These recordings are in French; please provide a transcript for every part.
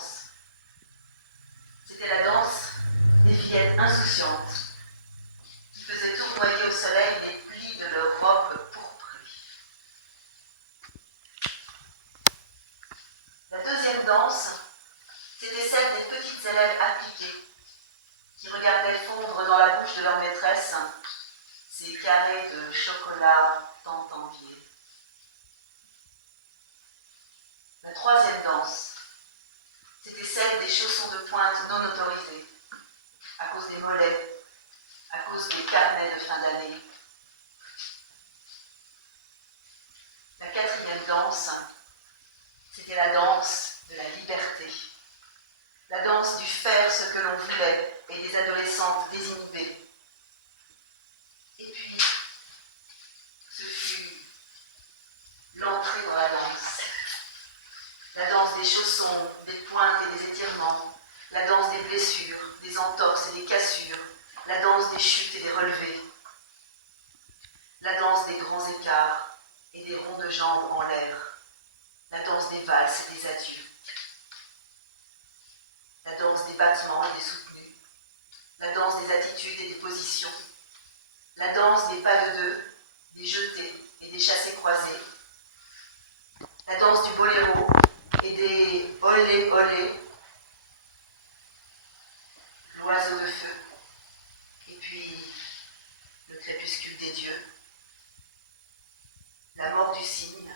danse. C'était la danse des fillettes insouciantes qui faisaient tournoyer au soleil les plis de leurs robes pourprées. La deuxième danse, c'était celle des petites élèves appliquées qui regardaient fondre dans la bouche de leur maîtresse ces carrés de chocolat tant enviés. La troisième danse, c'était celle des chaussons de pointe non autorisés, à cause des mollets, à cause des carnets de fin d'année. La quatrième danse, c'était la danse de la liberté, la danse du faire ce que l'on voulait et des adolescentes désinhibées. Et puis, ce fut l'entrée dans la danse des chaussons, des pointes et des étirements, la danse des blessures, des entorses et des cassures, la danse des chutes et des relevés, la danse des grands écarts et des ronds de jambes en l'air, la danse des valses et des adieux, la danse des battements et des soutenus, la danse des attitudes et des positions, la danse des pas de deux, des jetés et des chassés croisés, la danse du boléro et des olé olé, l'oiseau de feu, et puis le crépuscule des dieux, la mort du cygne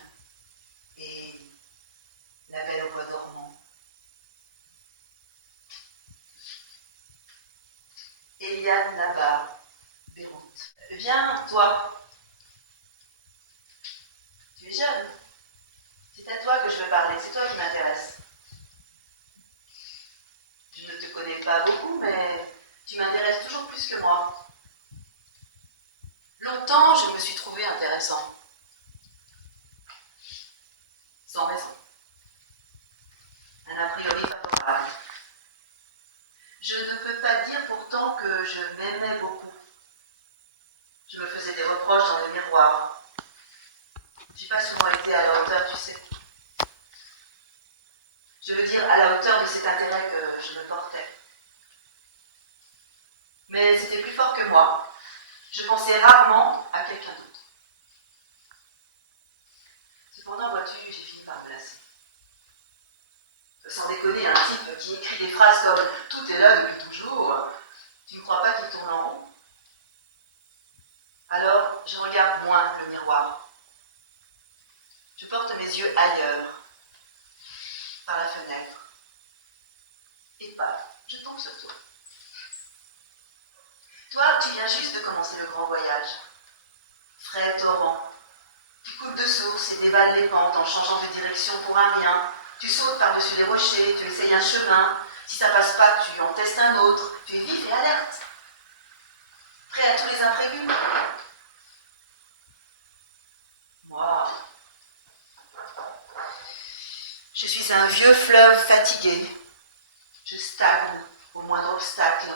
et la belle au bois dormant. Eliane Nabar, Beyrouth. Viens, toi. Tu es jeune. C'est à toi que je veux parler, c'est toi qui m'intéresse. Je ne te connais pas beaucoup, mais tu m'intéresses toujours plus que moi. Longtemps, je me suis trouvé intéressant. Sans raison. Un a priori favorable. Je ne peux pas dire pourtant que je m'aimais beaucoup. Je me faisais des reproches dans le miroir. J'ai pas souvent été à la hauteur, tu sais. Je veux dire à la hauteur de cet intérêt que je me portais. Mais c'était plus fort que moi. Je pensais rarement à quelqu'un d'autre. Cependant, vois-tu, j'ai fini par me lasser. Sans déconner, un type qui écrit des phrases comme « tout est là depuis toujours », tu ne crois pas qu'il tourne en rond? Alors, je regarde moins le miroir. Je porte mes yeux ailleurs, par la fenêtre. Et paf, je tombe sur toi. Toi, tu viens juste de commencer le grand voyage. Frais torrent. Tu coupes de source et dévales les pentes en changeant de direction pour un rien. Tu sautes par-dessus les rochers, tu essayes un chemin. Si ça passe pas, tu en testes un autre. Tu es vif et alerte. Prêt à tous les imprévus. Moi, je suis un vieux fleuve fatigué. Je stagne au moindre obstacle,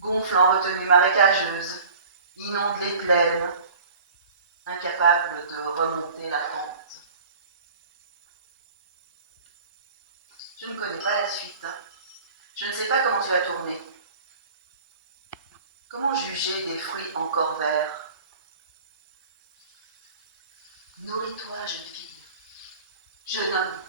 gonfle en retenue marécageuse, inonde les plaines, incapable de remonter la pente. Je ne connais pas la suite. Je ne sais pas comment tu vas tourner. Comment juger des fruits encore verts? Nourris-toi, jeune fille. Jeune homme.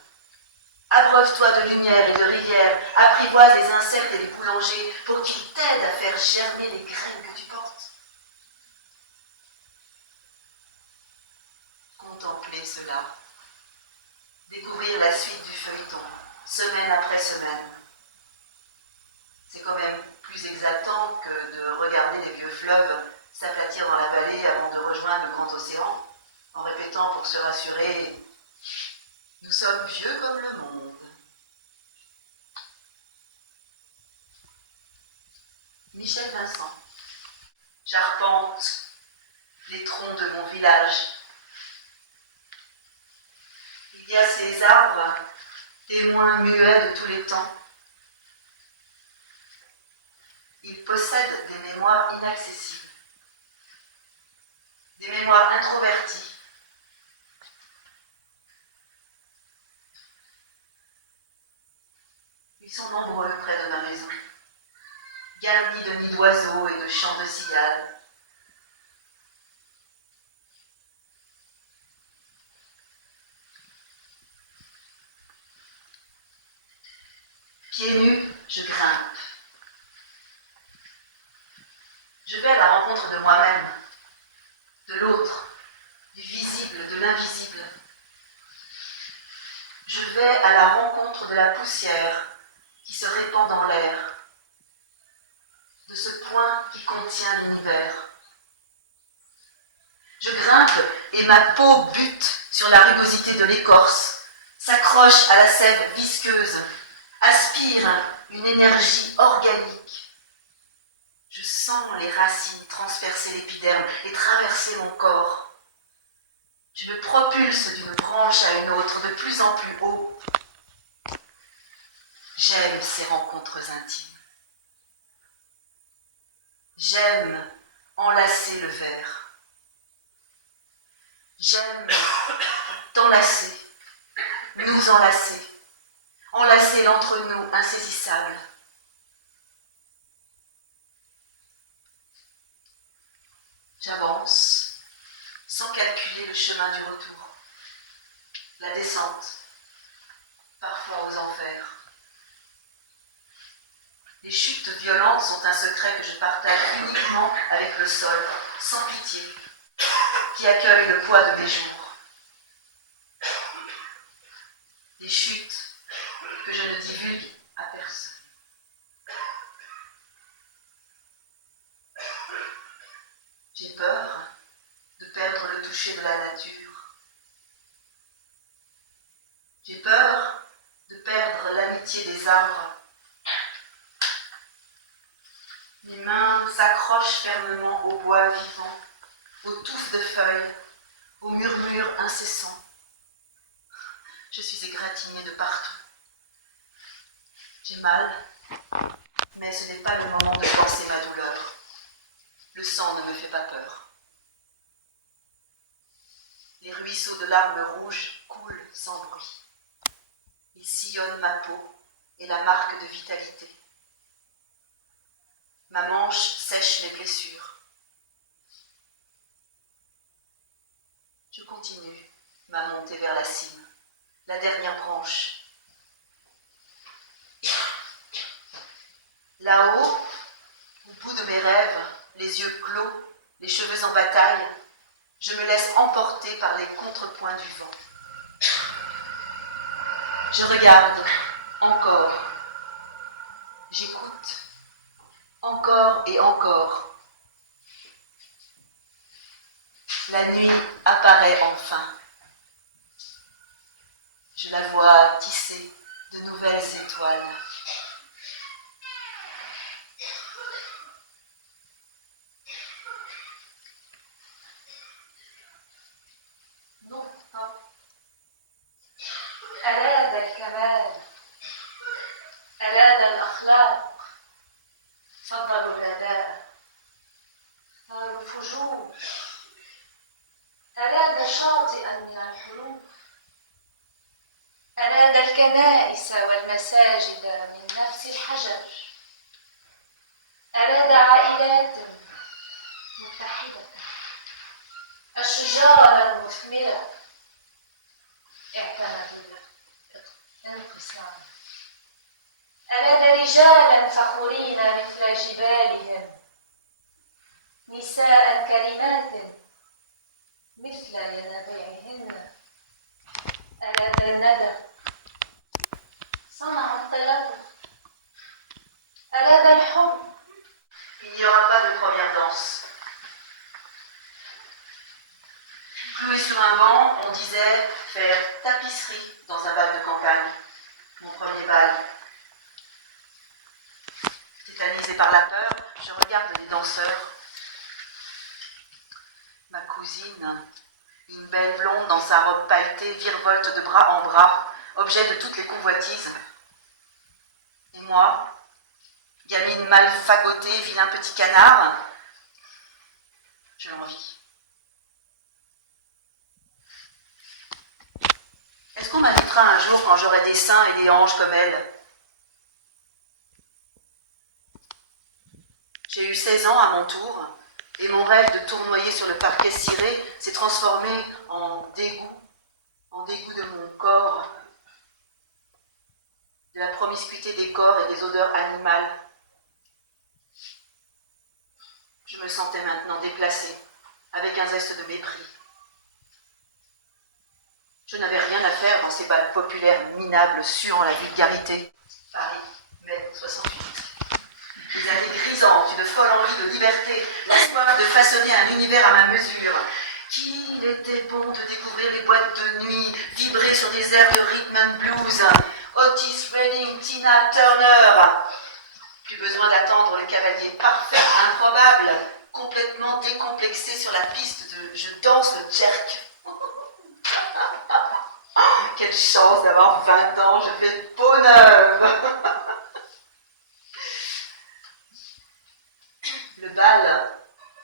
Abreuve-toi de lumière et de rivière, apprivoise les insectes et les boulangers pour qu'ils t'aident à faire germer les graines que tu portes. Contempler cela, découvrir la suite du feuilleton, semaine après semaine. C'est quand même plus exaltant que de regarder les vieux fleuves s'aplatir dans la vallée avant de rejoindre le grand océan, en répétant pour se rassurer « Nous sommes vieux comme le monde ». Michel Vincent. J'arpente les troncs de mon village. Il y a ces arbres, témoins muets de tous les temps. Ils possèdent des mémoires inaccessibles, des mémoires introverties. Ils sont nombreux près de ma maison, garnis de nids d'oiseaux et de chants de cigales. Pieds nus, je grimpe. Je vais à la rencontre de moi-même, de l'autre, du visible, de l'invisible. Je vais à la rencontre de la poussière qui se répand dans l'air, de ce point qui contient l'univers. Je grimpe et ma peau bute sur la rugosité de l'écorce, s'accroche à la sève visqueuse, aspire une énergie organique. Je sens les racines transpercer l'épiderme et traverser mon corps. Je me propulse d'une branche à une autre de plus en plus haut. J'aime ces rencontres intimes. J'aime enlacer le verre. J'aime t'enlacer, nous enlacer, enlacer l'entre-nous insaisissable. J'avance, sans calculer le chemin du retour, la descente, parfois aux enfers. Les chutes violentes sont un secret que je partage uniquement avec le sol, sans pitié, qui accueille le poids de mes jours. Des chutes que je ne divulgue à personne. J'ai peur de perdre le toucher de la nature. J'ai peur de perdre l'amitié des arbres. Mes mains s'accrochent fermement au bois vivant, aux touffes de feuilles, aux murmures incessants. Je suis égratignée de partout. J'ai mal, mais ce n'est pas le moment de penser ma douleur. Le sang ne me fait pas peur. Les ruisseaux de larmes rouges coulent sans bruit. Ils sillonnent ma peau et la marque de vitalité. Ma manche sèche les blessures. Je continue ma montée vers la cime, la dernière branche. Là-haut, au bout de mes rêves, les yeux clos, les cheveux en bataille, je me laisse emporter par les contrepoints du vent. Je regarde encore. J'écoute encore et encore. La nuit apparaît enfin. Je la vois tisser de nouvelles étoiles. أراد الكمال، أراد الأخلاق، فضلوا الأداء، اختاروا الفجور، أراد شاطئا من الحروف، أراد الكنائس والمساجد من نفس الحجر، أراد عائلات متحدة، أشجارا مثمرة، اعتمدوا الانقسام، أراد رجالا فخورين مثل جبالهم، نساء كريمات مثل ينابيعهن، أراد الندى، صنع الطلب، أراد الحب. Il n'y aura pas de première danse. Cloué sur un banc, on disait faire tapisserie dans un bal de campagne. Mon premier bal. Tétanisée par la peur, je regarde les danseurs. Ma cousine, une belle blonde dans sa robe pailletée, virevolte de bras en bras, objet de toutes les convoitises. Et moi, gamine mal fagotée, vilain petit canard, je l'envie. Est-ce qu'on m'invitera un jour quand j'aurai des seins et des hanches comme elle? J'ai eu 16 ans à mon tour, et mon rêve de tournoyer sur le parquet ciré s'est transformé en dégoût de mon corps, de la promiscuité des corps et des odeurs animales. Je me sentais maintenant déplacée, avec un zeste de mépris. Je n'avais rien à faire dans ces balles populaires minables, suant la vulgarité. Paris, mai 68. Les années grisantes, une folle envie de liberté, la soif de façonner un univers à ma mesure. Qu'il était bon de découvrir les boîtes de nuit, vibrer sur des airs de rhythm and blues. Otis Redding, Tina Turner. Plus besoin d'attendre le cavalier parfait, improbable, complètement décomplexé sur la piste de je danse le jerk. Quelle chance d'avoir 20 ans, je fais peau neuve. Le bal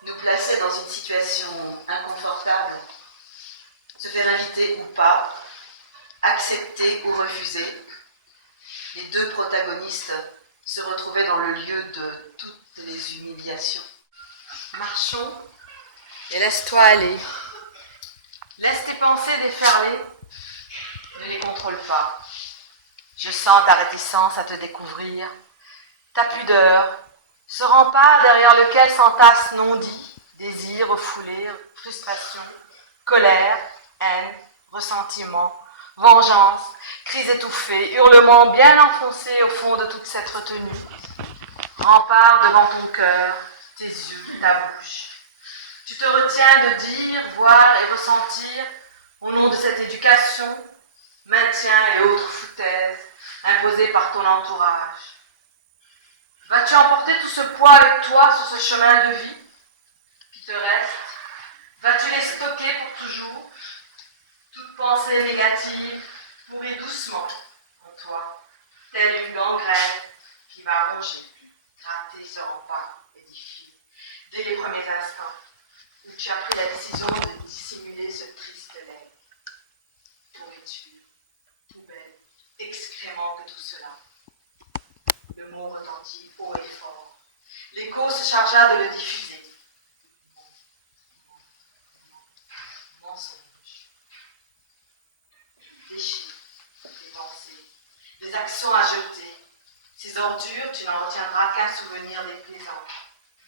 nous plaçait dans une situation inconfortable. Se faire inviter ou pas, accepter ou refuser. Les deux protagonistes se retrouvaient dans le lieu de toutes les humiliations. Marchons et laisse-toi aller. Laisse tes pensées déferler. Ne les contrôle pas. Je sens ta réticence à te découvrir, ta pudeur, ce rempart derrière lequel s'entassent non-dits, désirs refoulés, frustration, colère, haine, ressentiment, vengeance, cris étouffés, hurlements bien enfoncés au fond de toute cette retenue. Rempart devant ton cœur, tes yeux, ta bouche. Tu te retiens de dire, voir et ressentir, au nom de cette éducation, maintien et autres foutaises imposées par ton entourage. Vas-tu emporter tout ce poids avec toi sur ce chemin de vie qui te reste? Vas-tu les stocker pour toujours? Toute pensée négative pourrit doucement en toi, telle une gangrène qui va ronger, gratter ce rempart édifié. Dès les premiers instants où tu as pris la décision de dissimuler ce triste legs. Pourriture, poubelle, excrément que tout cela. Le mot retentit haut et fort. L'écho se chargea de le diffuser. Mensonge. Déchets, des pensées, des actions à jeter. Ces ordures, tu n'en retiendras qu'un souvenir déplaisant,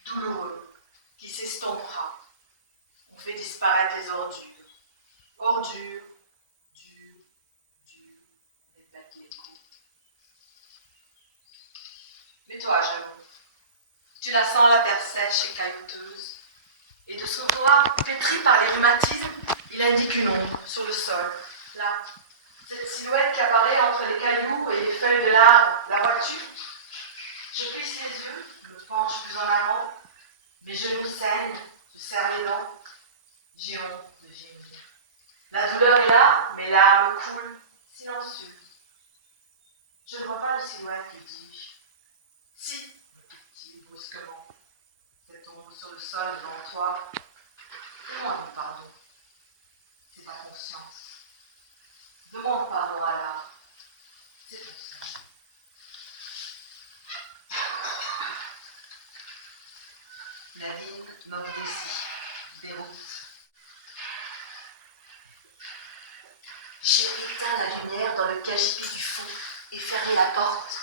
douloureux, qui s'estompera. On fait disparaître les ordures. Ordures, répète l'écho. Mets-toi à genoux. Tu la sens la terre sèche et caillouteuse. Et de son doigt, pétri par les rhumatismes, il indique une ombre sur le sol. Là, cette silhouette qui apparaît entre les cailloux et les feuilles de l'arbre. La vois-tu? Je plisse les yeux, me penche plus en avant. Mes genoux saignent, je serre les dents. J'ai honte de gémir. La douleur est là, mes larmes coulent, silencieuses. Je ne vois pas de silhouette, lui dis-je. Si, me dit-il brusquement. Cette ombre sur le sol devant toi. Demande pardon. C'est ta conscience. Demande pardon à l'art. C'est tout ça. La vigne m'obéit, déroute. J'ai éteint la lumière dans le cagibi du fond et fermé la porte.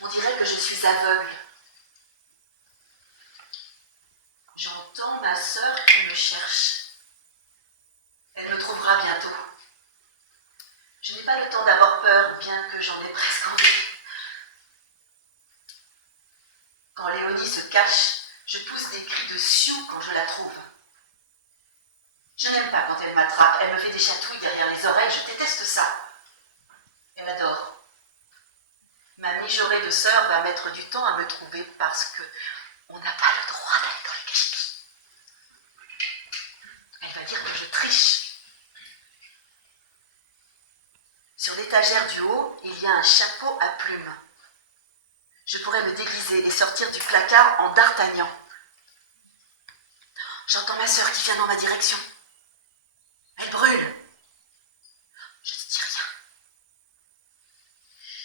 On dirait que je suis aveugle. J'entends ma sœur qui me cherche. Elle me trouvera bientôt. Je n'ai pas le temps d'avoir peur, bien que j'en ai presque envie. Quand Léonie se cache, je pousse des cris de sioux quand je la trouve. Je n'aime pas quand elle m'attrape, elle me fait des chatouilles derrière les oreilles, je déteste ça. Elle adore. Ma mijaurée de sœur va mettre du temps à me trouver parce que on n'a pas le droit d'aller dans le cagibi. Elle va dire que je triche. Sur l'étagère du haut, il y a un chapeau à plumes. Je pourrais me déguiser et sortir du placard en d'Artagnan. J'entends ma sœur qui vient dans ma direction. Elle brûle. Je ne dis rien.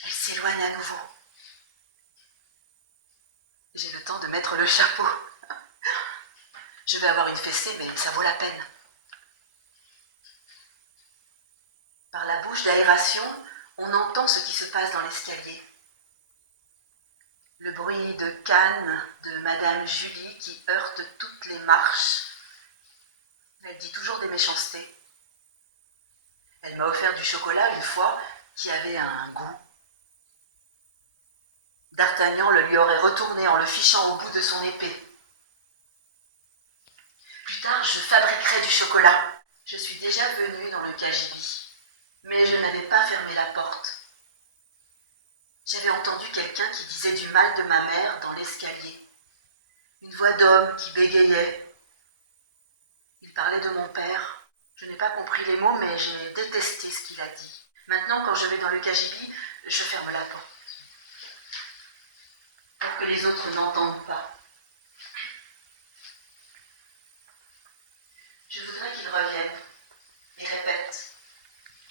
Elle s'éloigne à nouveau. J'ai le temps de mettre le chapeau. Je vais avoir une fessée, mais ça vaut la peine. Par la bouche d'aération, on entend ce qui se passe dans l'escalier. Le bruit de canne de Madame Julie qui heurte toutes les marches. Elle dit toujours des méchancetés. Elle m'a offert du chocolat une fois qui avait un goût. D'Artagnan le lui aurait retourné en le fichant au bout de son épée. Plus tard, je fabriquerai du chocolat. Je suis déjà venue dans le cagibi, mais je n'avais pas fermé la porte. J'avais entendu quelqu'un qui disait du mal de ma mère dans l'escalier. Une voix d'homme qui bégayait. Il parlait de mon père. Je n'ai pas compris les mots, mais j'ai détesté ce qu'il a dit. Maintenant, quand je vais dans le cagibi, je ferme la porte. Pour que les autres n'entendent pas. Je voudrais qu'il revienne et répète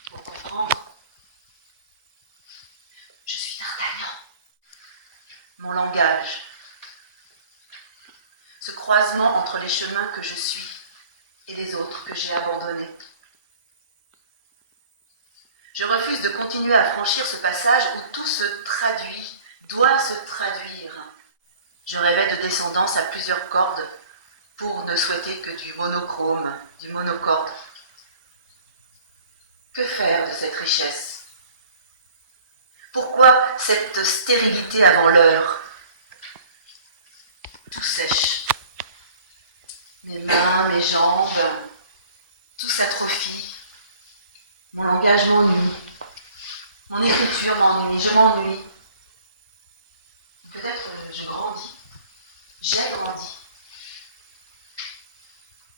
pour comprendre. Je suis d'Artagnan. Mon langage. Ce croisement entre les chemins que je suis et les autres que j'ai abandonnés. Je refuse de continuer à franchir ce passage où tout se traduit, doit se traduire. Je rêvais de descendance à plusieurs cordes pour ne souhaiter que du monochrome, du monocorde. Que faire de cette richesse? Pourquoi cette stérilité avant l'heure? Tout sèche. Mes mains, mes jambes, tout s'atrophie. Mon langage m'ennuie. Mon écriture m'ennuie. Je m'ennuie. Peut-être je grandis. J'ai grandi.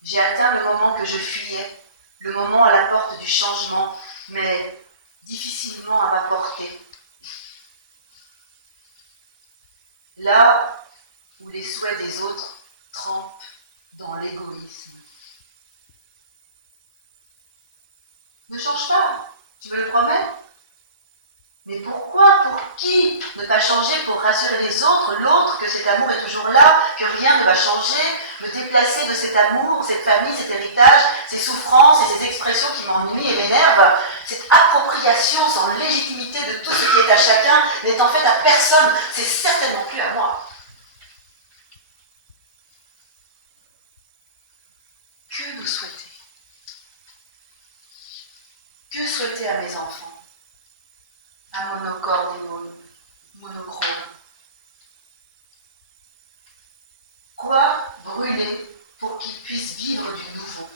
J'ai atteint le moment que je fuyais, le moment à la porte du changement, mais difficilement à ma portée. Là où les souhaits des autres trempent dans l'égoïsme. Ne change pas, tu me le promets? Mais pourquoi? Pour qui ne pas changer pour rassurer les autres, l'autre, que cet amour est toujours là, que rien ne va changer, me déplacer de cet amour, cette famille, cet héritage, ces souffrances et ces expressions qui m'ennuient et m'énervent, cette appropriation sans légitimité de tout ce qui est à chacun n'est en fait à personne, c'est certainement plus à moi. Que nous souhaiter? Que souhaiter à mes enfants? À monocorde et monochrome. Quoi brûler pour qu'ils puissent vivre du nouveau?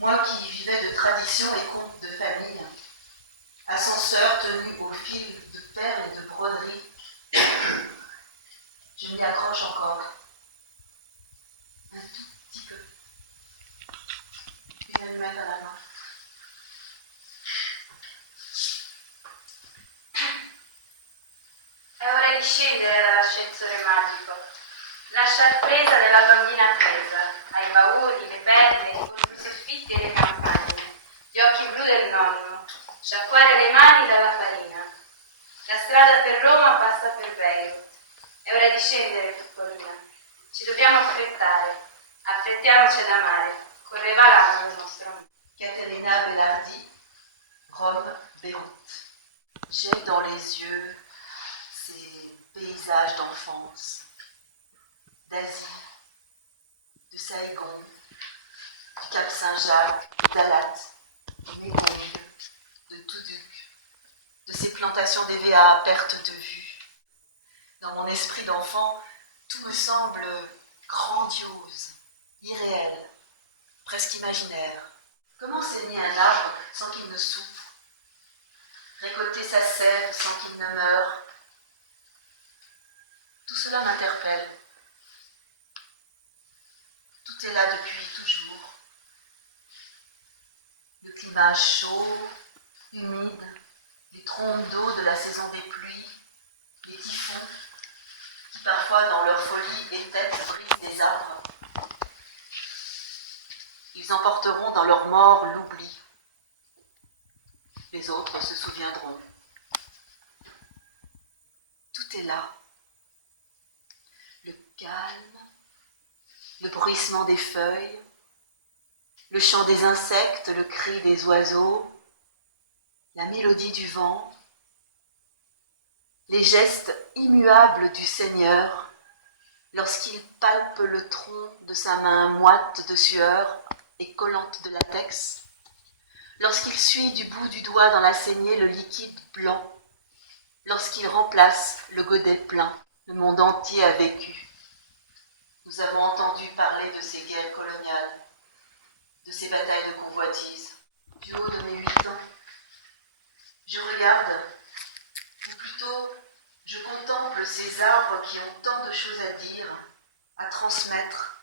Moi qui vivais de traditions et contes de famille, ascenseur tenu au fil de perles et de broderies, je m'y accroche encore. Un tout petit peu. Une allumette à la main. È ora di scendere dall'ascensore magico. Lascia presa della bambina attesa, ai bauli, le pedre, i soffitti e le campagne, gli occhi blu del nonno, sciacquare le mani dalla farina. La strada per Roma passa per Beirut. È ora di scendere, piccolina. Ci dobbiamo affrettare. Affrettiamoci ad amare. Correva l'anno del nostro amore. Caterina Bellardi, Rome, Beyrouth. J'ai dans les yeux ces paysages d'enfance, d'Asie, de Saïgon, du Cap Saint-Jacques, d'Alat, de Mekong, de Toudouk, de ces plantations d'EVA à perte de vue. Dans mon esprit d'enfant, tout me semble grandiose, irréel, presque imaginaire. Comment saigner un arbre sans qu'il ne souffre? Récolter sa sève sans qu'il ne meure? Tout cela m'interpelle. Tout est là depuis toujours. Le climat chaud, humide, les trompes d'eau de la saison des pluies, les typhons qui parfois dans leur folie éteignent brisent des arbres. Ils emporteront dans leur mort l'oubli. Les autres se souviendront. Tout tout est là. Le calme, le bruissement des feuilles, le chant des insectes, le cri des oiseaux, la mélodie du vent, les gestes immuables du Seigneur lorsqu'il palpe le tronc de sa main moite de sueur et collante de latex, lorsqu'il suit du bout du doigt dans la saignée le liquide blanc, lorsqu'il remplace le godet plein. Le monde entier a vécu. Nous avons entendu parler de ces guerres coloniales, de ces batailles de convoitise. Du haut de mes 8 ans, je regarde, ou plutôt je contemple ces arbres qui ont tant de choses à dire, à transmettre.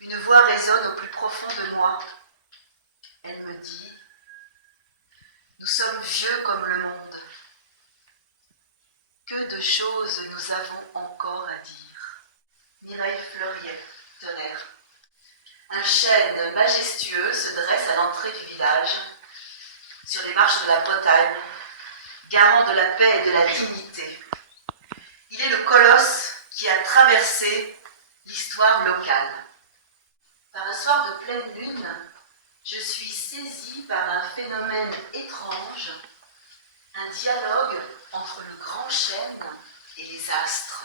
Une voix résonne au plus profond de moi. Elle me dit « Nous sommes vieux comme le monde. Que de choses nous avons encore à dire. » Mireille Fleuriet, Tonnerre. Un chêne majestueux se dresse à l'entrée du village, sur les marches de la Bretagne, garant de la paix et de la dignité. Il est le colosse qui a traversé l'histoire locale. Par un soir de pleine lune, je suis saisie par un phénomène étrange, un dialogue entre le grand chêne et les astres.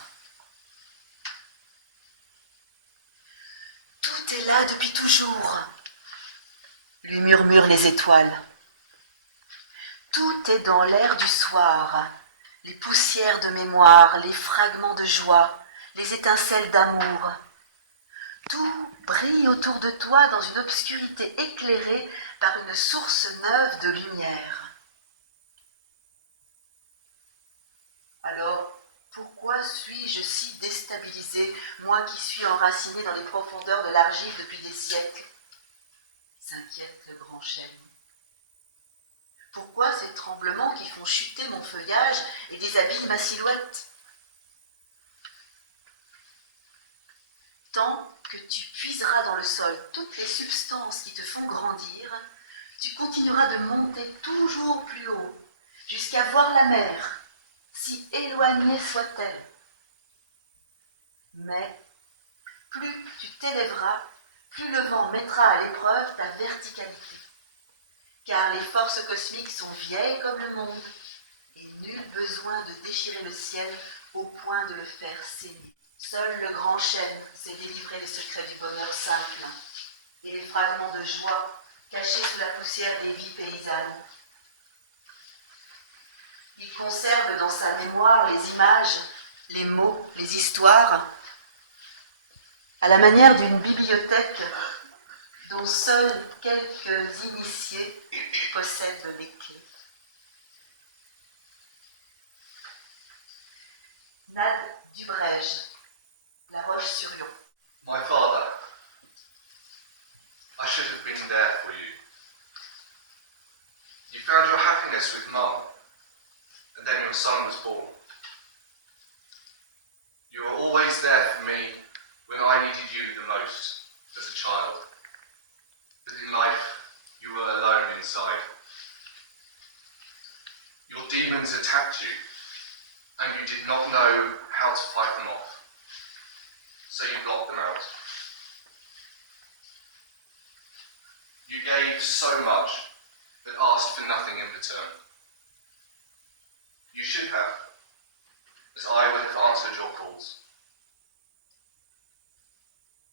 Tout est là depuis toujours, lui murmurent les étoiles. Tout est dans l'air du soir, les poussières de mémoire, les fragments de joie, les étincelles d'amour. Tout brille autour de toi dans une obscurité éclairée par une source neuve de lumière. Alors, pourquoi suis-je si déstabilisée, moi qui suis enracinée dans les profondeurs de l'argile depuis des siècles ? S'inquiète le grand chêne. Pourquoi ces tremblements qui font chuter mon feuillage et déshabillent ma silhouette ? Tant que tu puiseras dans le sol toutes les substances qui te font grandir, tu continueras de monter toujours plus haut, jusqu'à voir la mer, si éloignée soit-elle. Mais plus tu t'élèveras, plus le vent mettra à l'épreuve ta verticalité. Car les forces cosmiques sont vieilles comme le monde, et nul besoin de déchirer le ciel au point de le faire saigner. Seul le grand chêne sait délivrer les secrets du bonheur simple et les fragments de joie cachés sous la poussière des vies paysannes. Il conserve dans sa mémoire les images, les mots, les histoires, à la manière d'une bibliothèque dont seuls quelques initiés possèdent les clés. Nad Dubrège, La Roche-sur-Yon. My father, I should have been there for you. You found your happiness with Mum, and then your son was born. You were always there for me when I needed you the most as a child. But in life, you were alone inside. Your demons attacked you, and you did not know how to fight them off. So you blocked them out. You gave so much, but asked for nothing in return. You should have, as I would have answered your calls.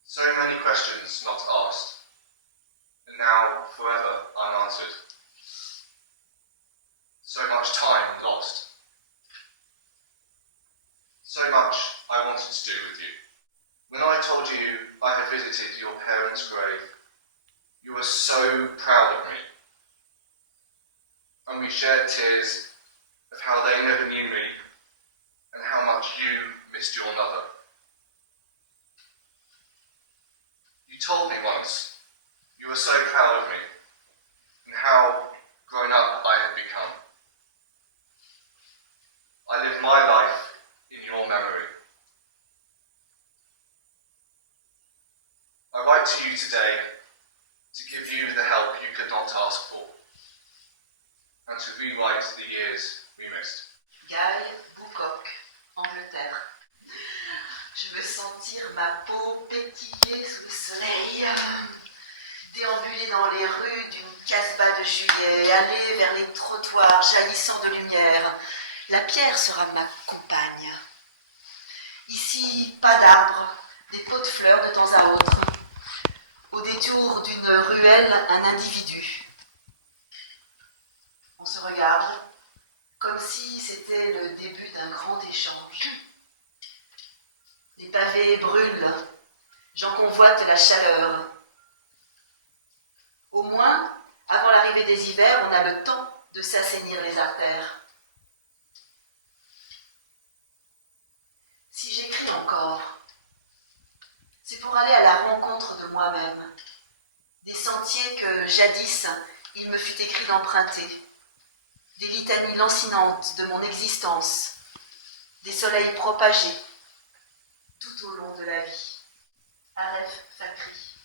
So many questions not asked, and now forever unanswered. So much time lost. So much I wanted to do with you. When I told you I had visited your parents' grave, you were so proud of me. And we shared tears of how they never knew me and how much you missed your mother. You told me once you were so proud of me and how grown up I had become. I live my life in your memory. I write to you today to give you the help you could not ask for, and to rewrite the years we missed. Guy Boucock, Angleterre. Je veux sentir ma peau pétiller sous le soleil, déambuler dans les rues d'une Casbah de juillet, aller vers les trottoirs jaillissants de lumière. La pierre sera ma compagne. Ici, pas d'arbres, des pots de fleurs de temps à autre. Au détour d'une ruelle, un individu. On se regarde comme si c'était le début d'un grand échange. Les pavés brûlent, j'en convoite la chaleur. Au moins, avant l'arrivée des hivers, on a le temps de s'assainir les artères. Si j'écris encore, c'est pour aller à la rencontre de moi-même, des sentiers que jadis il me fut écrit d'emprunter, des litanies lancinantes de mon existence, des soleils propagés tout au long de la vie. Aref Fakri,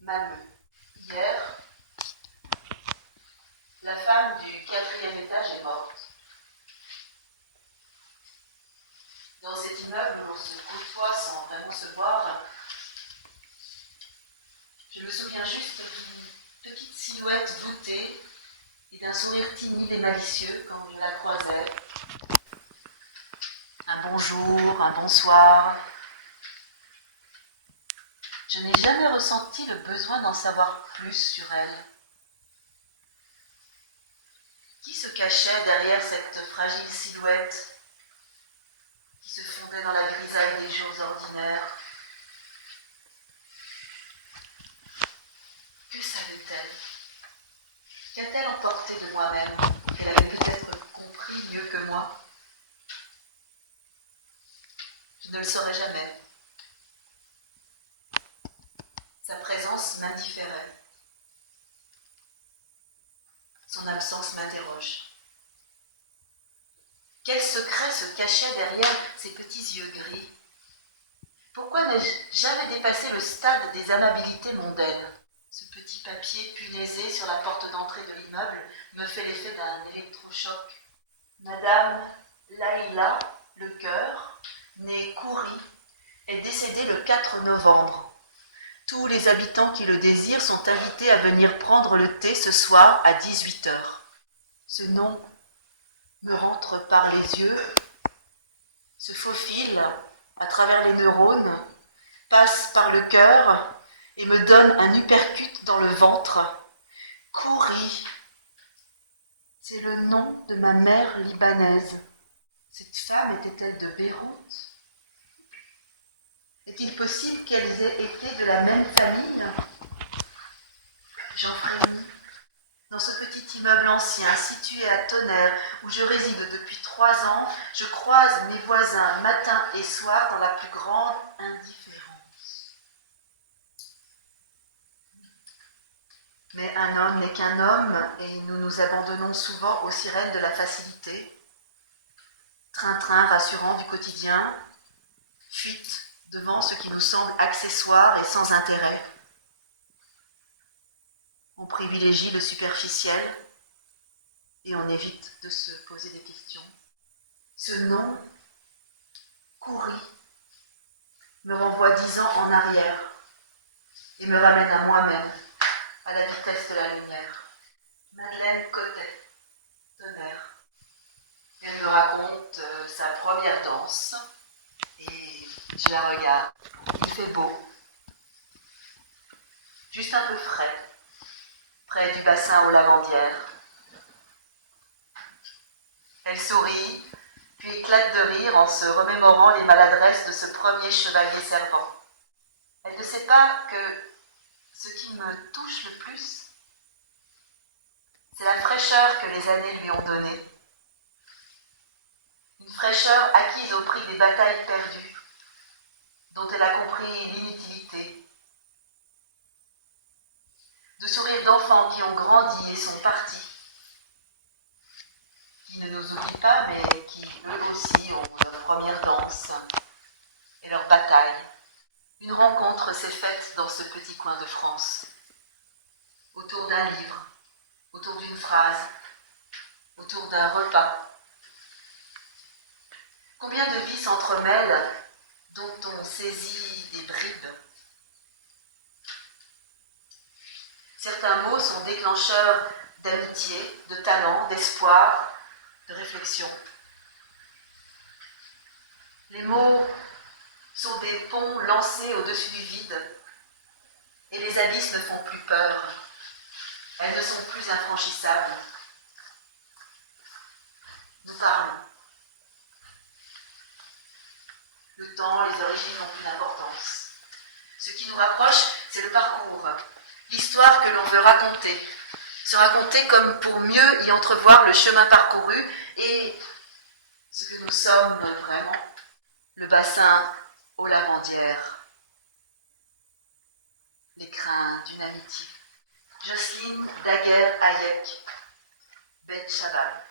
Malmö. Hier, la femme du 4e étage est morte. Dans cet immeuble où l'on se côtoie sans vraiment se voir, je me souviens juste d'une petite silhouette voûtée et d'un sourire timide et malicieux quand je la croisais. Un bonjour, un bonsoir. Je n'ai jamais ressenti le besoin d'en savoir plus sur elle. Qui se cachait derrière cette fragile silhouette qui se fondait dans la grisaille des jours ordinaires? Que savait-elle? Qu'a-t-elle emporté de moi-même qu'elle avait peut-être compris mieux que moi? Je ne le saurais jamais. Sa présence m'indifférait. Son absence m'interroge. Quel secret se cachait derrière ces petits yeux gris? Pourquoi n'ai-je jamais dépassé le stade des amabilités mondaines? Ce petit papier punaisé sur la porte d'entrée de l'immeuble me fait l'effet d'un électrochoc. Madame Laïla Lecœur, née Khoury, est décédée le 4 novembre. Tous les habitants qui le désirent sont invités à venir prendre le thé ce soir à 18h. Ce nom me rentre par les yeux, se faufile à travers les neurones, passe par le cœur et me donne un uppercut dans le ventre. Khoury, c'est le nom de ma mère libanaise. Cette femme était-elle de Beyrouth? Est-il possible qu'elles aient été de la même famille? J'en frémis. Dans ce petit immeuble ancien, situé à Tonnerre, où je réside depuis 3 ans, je croise mes voisins matin et soir dans la plus grande indifférence. Mais un homme n'est qu'un homme, et nous nous abandonnons souvent aux sirènes de la facilité. Train-train rassurant du quotidien, fuite devant ce qui nous semble accessoire et sans intérêt. On privilégie le superficiel et on évite de se poser des questions. Ce nom, Khoury, me renvoie 10 ans en arrière et me ramène à moi-même, à la vitesse de la lumière. Madeleine Cotet, Tonnerre. Elle me raconte sa première danse et je la regarde. Il fait beau, juste un peu frais, près du bassin aux lavandières. Elle sourit, puis éclate de rire en se remémorant les maladresses de ce premier chevalier servant. Elle ne sait pas que ce qui me touche le plus, c'est la fraîcheur que les années lui ont donnée. Une fraîcheur acquise au prix des batailles perdues, dont elle a compris l'inutilité. De sourires d'enfants qui ont grandi et sont partis, qui ne nous oublient pas, mais qui, eux aussi, ont leur première danse et leur bataille. Une rencontre s'est faite dans ce petit coin de France, autour d'un livre, autour d'une phrase, autour d'un repas. Combien de vies s'entremêlent dont on saisit des bribes. Certains mots sont déclencheurs d'amitié, de talent, d'espoir, de réflexion. Les mots sont des ponts lancés au-dessus du vide et les abysses ne font plus peur. Elles ne sont plus infranchissables. Nous parlons. Le temps, les origines n'ont plus d'importance. Ce qui nous rapproche, c'est le parcours, l'histoire que l'on veut raconter. Se raconter comme pour mieux y entrevoir le chemin parcouru et ce que nous sommes vraiment, le bassin aux lavandières, l'écrin d'une amitié. Jocelyne Daguerre-Hayek, Beth Chabal.